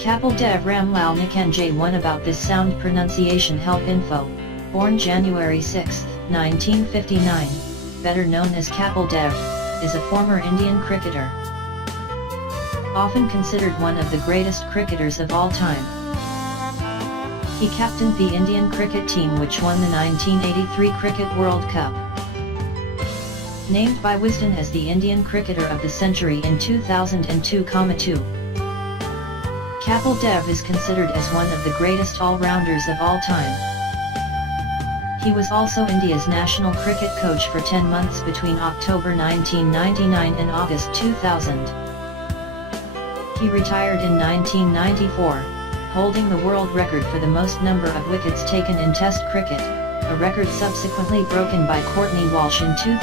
Kapil Dev Ramlal Nikanjay 1 About this sound pronunciation help info. Born January 6, 1959, better known as Kapil Dev, is a former Indian cricketer. Often considered one of the greatest cricketers of all time. He captained the Indian cricket team which won the 1983 Cricket World Cup. Named by Wisden as the Indian Cricketer of the Century in 2002,2. Kapil Dev is considered as one of the greatest all-rounders of all time. He was also India's national cricket coach for 10 months between October 1999 and August 2000. He retired in 1994, holding the world record for the most number of wickets taken in Test cricket, a record subsequently broken by Courtney Walsh in 2000.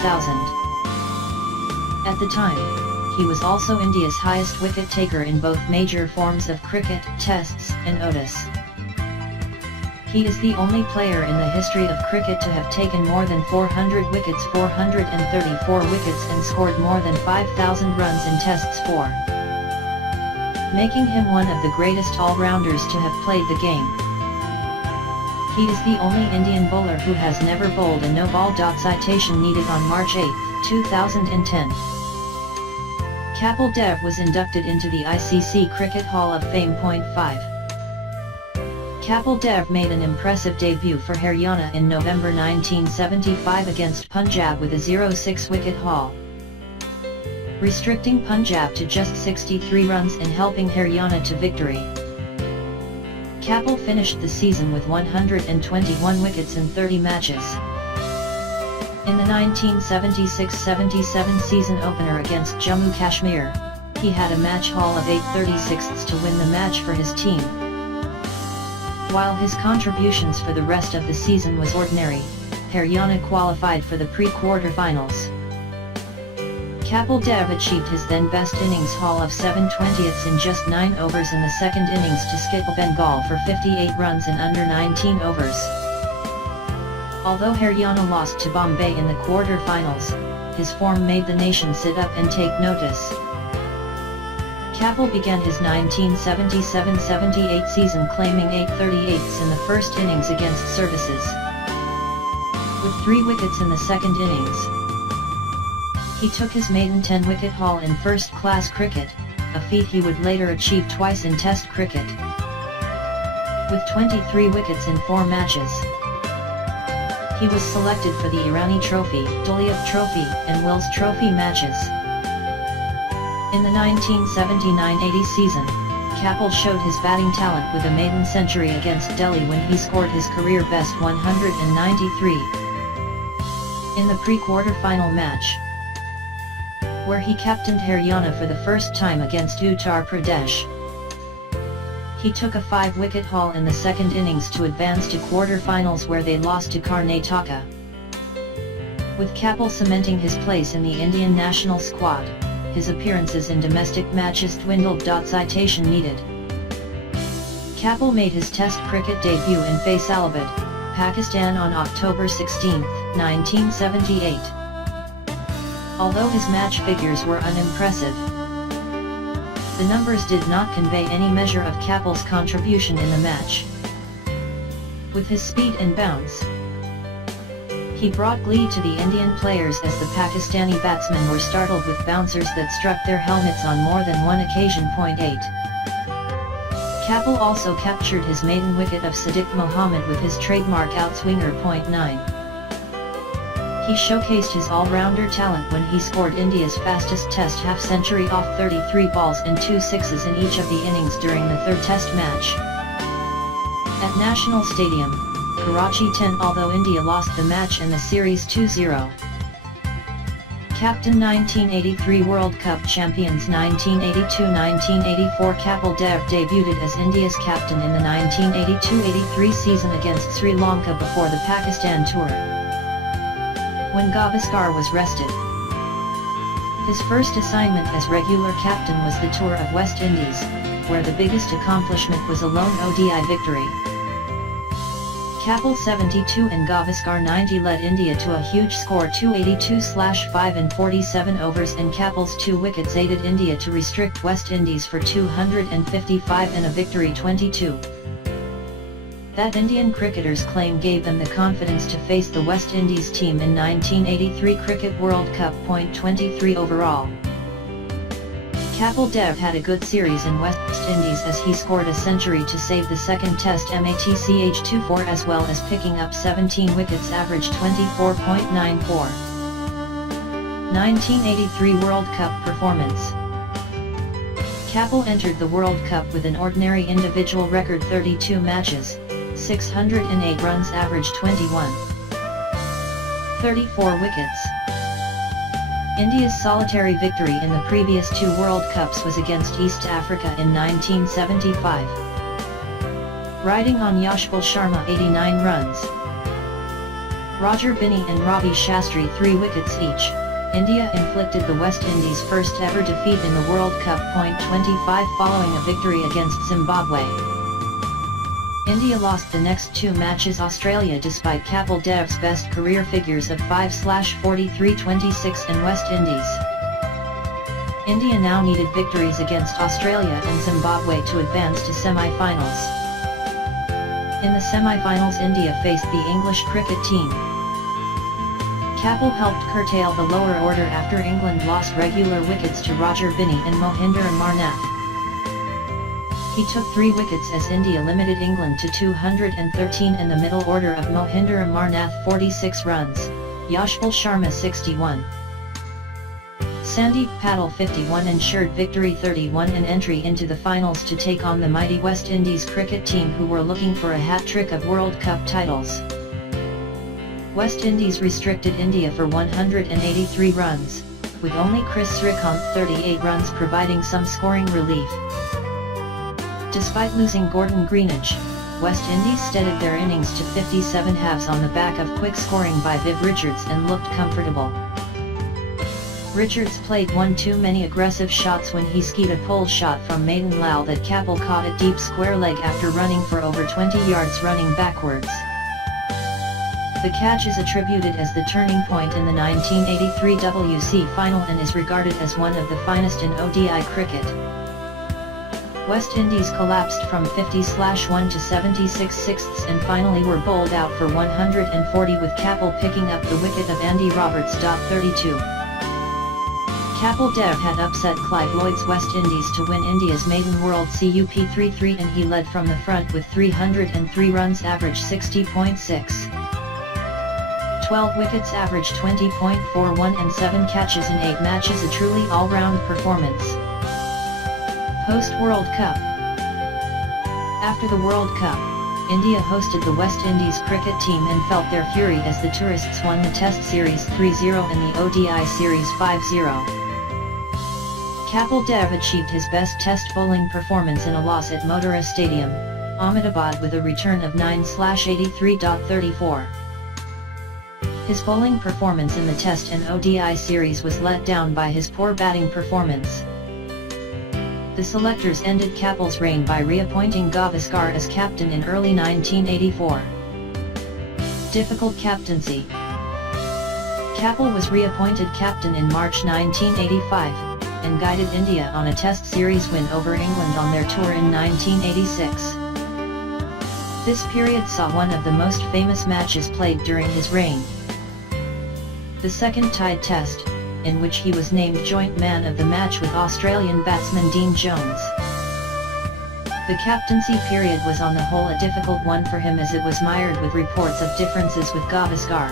At the time, he was also India's highest wicket taker in both major forms of cricket, Tests and ODIs. He is the only player in the history of cricket to have taken more than 400 wickets, 434 wickets, and scored more than 5,000 runs in Tests for, making him one of the greatest all-rounders to have played the game. He is the only Indian bowler who has never bowled a no-ball. Citation needed on March 8, 2010. Kapil Dev was inducted into the ICC Cricket Hall of Fame. 5. Kapil Dev made an impressive debut for Haryana in November 1975 against Punjab with a 0-6 wicket haul, restricting Punjab to just 63 runs and helping Haryana to victory. Kapil finished the season with 121 wickets in 30 matches. In the 1976-77 season opener against Jammu Kashmir, he had a match haul of 8/36 to win the match for his team. While his contributions for the rest of the season was ordinary, Haryana qualified for the pre-quarter-finals. Kapil Dev achieved his then best innings haul of 7/20 in just 9 overs in the second innings to skip Bengal for 58 runs in under 19 overs. Although Haryana lost to Bombay in the quarter-finals, his form made the nation sit up and take notice. Kapil began his 1977-78 season claiming 8/38 in the first innings against Services, with 3 wickets in the second innings. He took his maiden 10-wicket haul in first-class cricket, a feat he would later achieve twice in Test cricket. With 23 wickets in 4 matches, he was selected for the Irani Trophy, Duliev Trophy, and Wills Trophy matches. In the 1979-80 season, Kapil showed his batting talent with a maiden century against Delhi when he scored his career-best 193. In the pre-quarter-final match, where he captained Haryana for the first time against Uttar Pradesh, he took a 5-wicket haul in the second innings to advance to quarter-finals where they lost to Karnataka. With Kapil cementing his place in the Indian national squad, his appearances in domestic matches dwindled. Citation needed. Kapil made his Test cricket debut in Faisalabad, Pakistan on October 16, 1978. Although his match figures were unimpressive, the numbers did not convey any measure of Kapil's contribution in the match. With his speed and bounce, he brought glee to the Indian players as the Pakistani batsmen were startled with bouncers that struck their helmets on more than one occasion. 8. Kapil also captured his maiden wicket of Sadiq Mohammed with his trademark outswinger. 9. He showcased his all-rounder talent when he scored India's fastest Test half-century off 33 balls and 2 sixes in each of the innings during the third Test match at National Stadium, Karachi 10. Although India lost the match and the series 2-0. Captain 1983 World Cup champions 1982-1984 Kapil Dev debuted as India's captain in the 1982-83 season against Sri Lanka before the Pakistan tour, when Gavaskar was rested. His first assignment as regular captain was the tour of West Indies, where the biggest accomplishment was a lone ODI victory. Kapil 72 and Gavaskar 90 led India to a huge score 282/5 in 47 overs, and Kapil's 2 wickets aided India to restrict West Indies for 255 in a victory 22. That Indian cricketers claim gave them the confidence to face the West Indies team in 1983 Cricket World Cup. 23 overall. Kapil had a good series in West Indies as he scored a century to save the second test match 2-4 as well as picking up 17 wickets, average 24.94. 1983 World Cup performance. Kapil entered the World Cup with an ordinary individual record 32 matches, 608 runs, average 21. 34 wickets. India's solitary victory in the previous 2 World Cups was against East Africa in 1975. Riding on Yashpal Sharma 89 runs. Roger Binney and Ravi Shastri 3 wickets each, India inflicted the West Indies' first ever defeat in the World Cup. 25 following a victory against Zimbabwe. India lost the next 2 matches Australia despite Kapil's best career figures of 5/43-26 and West Indies. India now needed victories against Australia and Zimbabwe to advance to semi-finals. In the semi-finals, India faced the English cricket team. Kapil helped curtail the lower order after England lost regular wickets to Roger Binney and Mohinder Amarnath. He took 3 wickets as India limited England to 213 in the middle order of Mohinder Amarnath 46 runs, Yashpal Sharma 61. Sandeep Patel 51 ensured victory 31 and entry into the finals to take on the mighty West Indies cricket team, who were looking for a hat-trick of World Cup titles. West Indies restricted India for 183 runs, with only Chris Srikanth 38 runs providing some scoring relief. Despite losing Gordon Greenidge, West Indies steadied their innings to 57 halves on the back of quick scoring by Viv Richards and looked comfortable. Richards played one too many aggressive shots when he skied a pull shot from Maiden Lal that Kapil caught at deep square leg after running for over 20 yards running backwards. The catch is attributed as the turning point in the 1983 WC final and is regarded as one of the finest in ODI cricket. West Indies collapsed from 50/1 to 76/6 and finally were bowled out for 140, with Kapil picking up the wicket of Andy Roberts. 32. Kapil had upset Clive Lloyd's West Indies to win India's maiden World Cup 3-3, and he led from the front with 303 runs, average 60.6. 12 wickets, average 20.41 and 7 catches in 8 matches, a truly all-round performance. Post-World Cup. After the World Cup, India hosted the West Indies cricket team and felt their fury as the tourists won the Test Series 3-0 and the ODI Series 5-0. Kapil achieved his best Test bowling performance in a loss at Motera Stadium, Ahmedabad, with a return of 9/83.34. His bowling performance in the Test and ODI series was let down by his poor batting performance. The selectors ended Kapil's reign by reappointing Gavaskar as captain in early 1984. Difficult captaincy. Kapil was reappointed captain in March 1985, and guided India on a Test series win over England on their tour in 1986. This period saw one of the most famous matches played during his reign. The second tied Test, in which he was named joint man of the match with Australian batsman Dean Jones. The captaincy period was on the whole a difficult one for him, as it was mired with reports of differences with Gavaskar,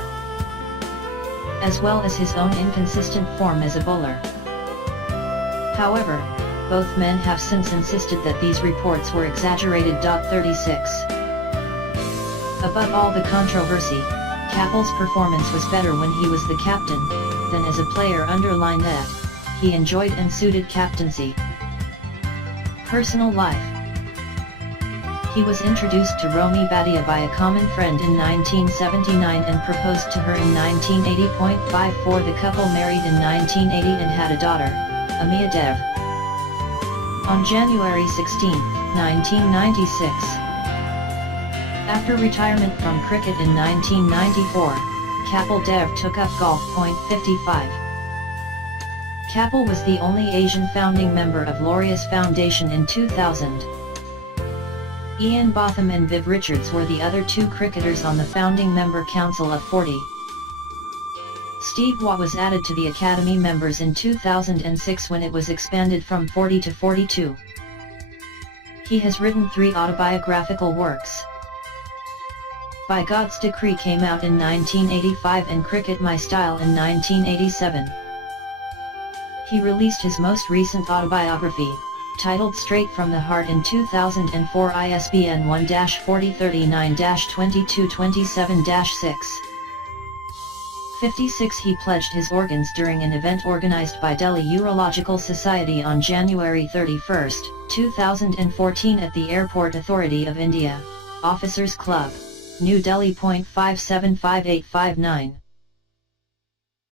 as well as his own inconsistent form as a bowler. However, both men have since insisted that these reports were exaggerated. 36. Above all the controversy, Kapil's performance was better when he was the captain than as a player. Underline that, he enjoyed and suited captaincy. Personal life. He was introduced to Romi Bhatia by a common friend in 1979 and proposed to her in 1980.54. The couple married in 1980 and had a daughter, Amiya Dev. On January 16, 1996, After retirement from cricket in 1994, Kapil Dev took up golf. 55. Kapil was the only Asian founding member of Laureus Foundation in 2000. Ian Botham and Viv Richards were the other two cricketers on the founding member council of 40. Steve Waugh was added to the Academy members in 2006 when it was expanded from 40 to 42. He has written 3 autobiographical works. By God's Decree came out in 1985 and Cricket My Style in 1987. He released his most recent autobiography, titled Straight from the Heart in 2004, ISBN 1-4039-2227-6. 56. He pledged his organs during an event organized by Delhi Urological Society on January 31, 2014 at the Airport Authority of India, Officers Club, New Delhi. 575859.